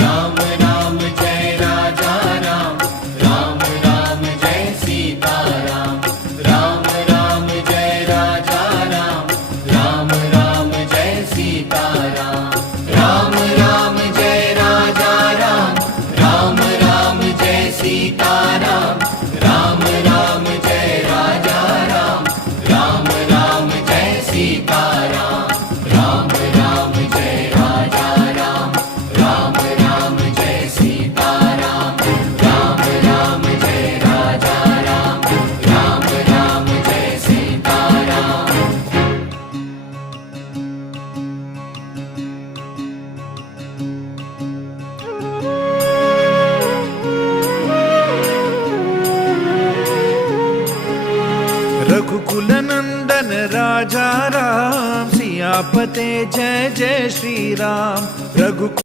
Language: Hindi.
राम राम जय राजा राम, राम राम जय सीता राम, राम राम जय राजा राम, राम राम जय सीता राम, राम राम जय राजा राम, राम राम जय सीता राम, राम राम जय राजा राम, राम राम जय सीता राम, राम राम जय राजा राम, राम राम जय सीता राम, राम राम जय राजा राम, राम राम जय सीता राम। रघुकुल नंदन राजा राम, सियापते जय जय श्री राम। रघुकुल